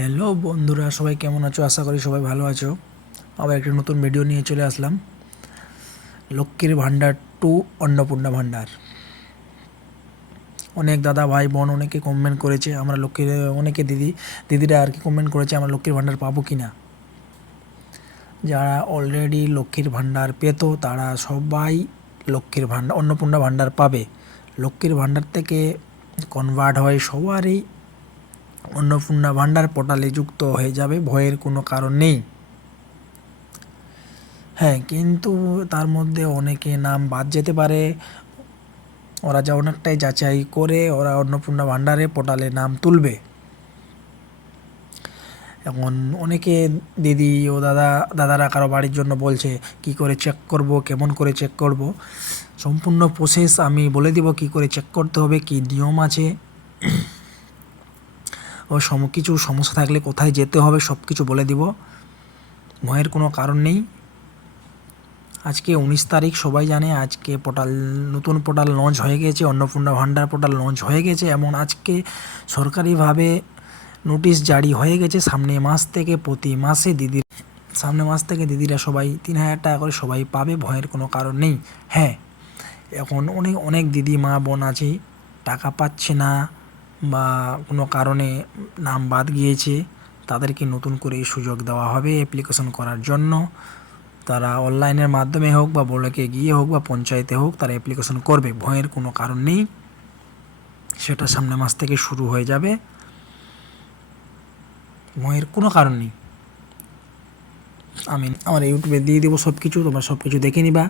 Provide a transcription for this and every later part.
Hello বন্ধুরা, সবাই কেমন আছো? আশা করি সবাই ভালো আছো। আবার একটা নতুন ভিডিও নিয়ে চলে আসলাম। লক্ষ্মীর ভাণ্ডার টু অন্নপূর্ণা ভাণ্ডার। অনেক দাদা ভাই বোন অনেকে কমেন্ট করেছে আমরা লক্ষ্মীর, অনেকে দিদিরা আর কি কমেন্ট করেছে আমরা লক্ষ্মীর ভাণ্ডার পাবো কি না। যারা অলরেডি লক্ষ্মীর ভাণ্ডার পেত তারা সবাই লক্ষ্মীর ভাণ্ডার অন্নপূর্ণা ভাণ্ডার পাবে। লক্ষ্মীর ভাণ্ডার থেকে কনভার্ট হয়ে সবারই অন্নপূর্ণা ভাণ্ডার পোর্টালে যুক্ত হয়ে যাবে, ভয়ের কোনো কারণ নেই। হ্যাঁ, কিন্তু তার মধ্যে অনেকে নাম বাদ যেতে পারে। ওরা যা অনেকটাই যাচাই করে ওরা অন্নপূর্ণা ভাণ্ডারে পোর্টালে নাম তুলবে। এখন অনেকে দিদি ও দাদারা কারো বাড়ির জন্য বলছে কি করে চেক করব, কেমন করে চেক করব। সম্পূর্ণ প্রসেস আমি বলে দিব, কি করে চেক করতে হবে, কি নিয়ম আছে ও কিছু সমস্যা থাকলে কোথায় যেতে হবে সব কিছু বলে দিব। ভয়ের কোনো কারণ নেই। আজকে 19 তারিখ, সবাই জানে আজকে নতুন পোর্টাল লঞ্চ হয়ে গেছে, অন্নপূর্ণা ভাণ্ডার পোর্টাল লঞ্চ হয়ে গেছে। এমন আজকে সরকারিভাবে নোটিশ জারি হয়ে গেছে সামনের মাস থেকে দিদিরা সবাই 3,000 টাকা করে সবাই পাবে, ভয়ের কোনো কারণ নেই। হ্যাঁ, এখন অনেক দিদি মা বোন আছে টাকা পাচ্ছে না বা কোনো কারণে নাম বাদ গিয়েছে, তাদেরকে নতুন করে সুযোগ দেওয়া হবে অ্যাপ্লিকেশন করার জন্য। তারা অনলাইনের মাধ্যমে হোক বা ব্লকে গিয়ে হোক বা পঞ্চায়েতে হোক তারা অ্যাপ্লিকেশন করবে, ভয়ের কোনো কারণ নেই। সেটা সামনের মাস থেকে শুরু হয়ে যাবে, ভয়ের কোনো কারণ নেই। আমি আমার ইউটিউবে দিয়ে দেবো সব কিছু, তোমরা সব কিছু দেখে নিবা।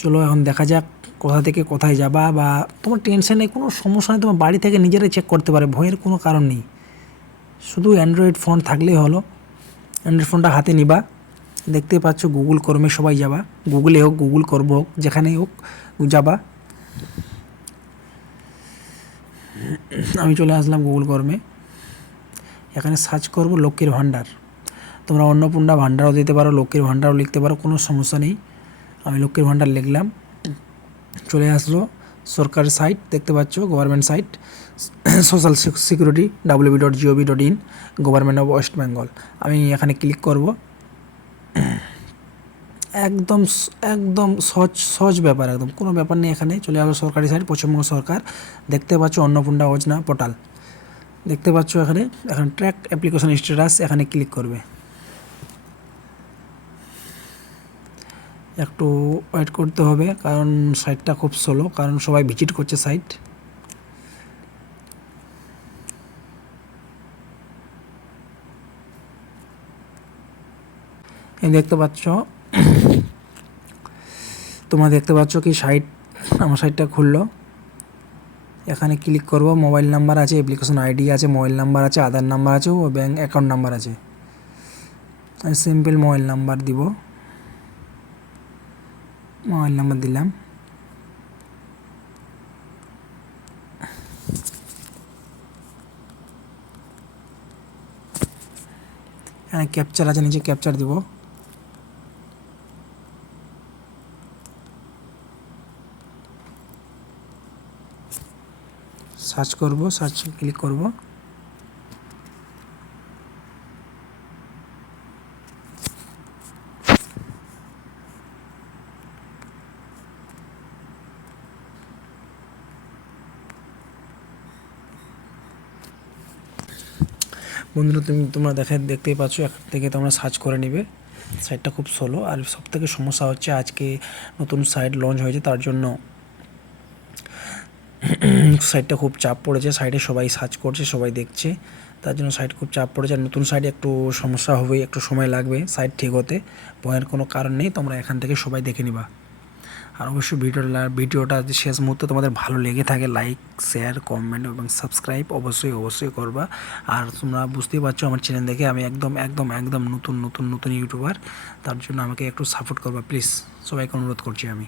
চলো এখন দেখা যাক কোথা থেকে কোথায় যাবা, বা তোমার টেনশন নেই, কোনো সমস্যা নেই, তোমার বাড়ি থেকে নিজেরাই চেক করতে পারে, ভয়ের কোনো কারণ নেই। শুধু অ্যান্ড্রয়েড ফোন থাকলেই হলো। অ্যান্ড্রয়েড ফোনটা হাতে নিবা, দেখতে পাচ্ছ গুগল ক্রোমে সবাই যাবা, গুগলে হোক গুগল করব হোক যেখানেই হোক যাবা। আমি চলে আসলাম গুগল ক্রোমে, এখানে সার্চ করব লক্ষ্মীর ভাণ্ডার। তোমরা অন্নপূর্ণা ভাণ্ডারও দিতে পারো, লক্ষ্মীর ভাণ্ডারও লিখতে পারো, কোনো সমস্যা নেই। আমি লক্ষ্মীর ভাণ্ডার লিখলাম, চলে আসলো সরকারি সাইট, দেখতে পাচ্ছ government site, social security www.gov.in, government of West Bengal. আমি এখানে ক্লিক করব। একদম একদম সহজ ব্যাপার, একদম কোনো ব্যাপার নেই। এখানে চলে আসলো সরকারি সাইট, পশ্চিমবঙ্গ সরকার। দেখতে পাচ্ছ অন্নপূর্ণা যোজনা পোর্টাল, দেখতে পাচ্ছ এখানে ট্র্যাক অ্যাপ্লিকেশন স্ট্যাটাস, এখানে ক্লিক করবে। একটু ওয়েট করতে হবে কারণ সাইটটা খুব স্লো, কারণ সবাই ভিজিট করছে সাইট। এই দেখতে পাচ্ছ, তোমরা দেখতে পাচ্ছ কি আমার সাইটটা খুললো। এখানে ক্লিক করব, মোবাইল নাম্বার আছে, অ্যাপ্লিকেশন আইডি আছে, মোবাইল নাম্বার আছে, আধার নাম্বার আছে ও ব্যাঙ্ক অ্যাকাউন্ট নাম্বার আছে। আমি সিম্পল মোবাইল নাম্বার দিব, মোবাইল নাম্বার দিলাম। এখানে ক্যাপচার আছে, নিচে ক্যাপচার দিব। সার্চ করব, সার্চ ক্লিক করব। বন্ধুরা তোমরা দেখতেই পাচ্ছ, এখান থেকে তোমরা সার্চ করে নেবে। সাইটটা খুব স্লো, আর সবথেকে সমস্যা হচ্ছে আজকে নতুন সাইট লঞ্চ হয়েছে, তার জন্য সাইটটা খুব চাপ পড়েছে। সাইটে সবাই সার্চ করছে, সবাই দেখছে, তার জন্য সাইট খুব চাপ পড়েছে। আর নতুন সাইটে একটু সমস্যা হবে, একটু সময় লাগবে সাইট ঠিক হতে, ভয়ের কোনো কারণ নেই। তোমরা এখান থেকে সবাই দেখে নিবা। আর অবশ্যই ভিডিওটা শেষ মুহূর্তে তোমাদের ভালো লেগে থাকে, লাইক শেয়ার কমেন্ট এবং সাবস্ক্রাইব অবশ্যই করবা। আর তোমরা বুঝতেই পারছো আমার চ্যানেল দেখে আমি একদম নতুন ইউটিউবার, তার জন্য আমাকে একটু সাপোর্ট করবা প্লিজ, সবাইকে অনুরোধ করছি আমি।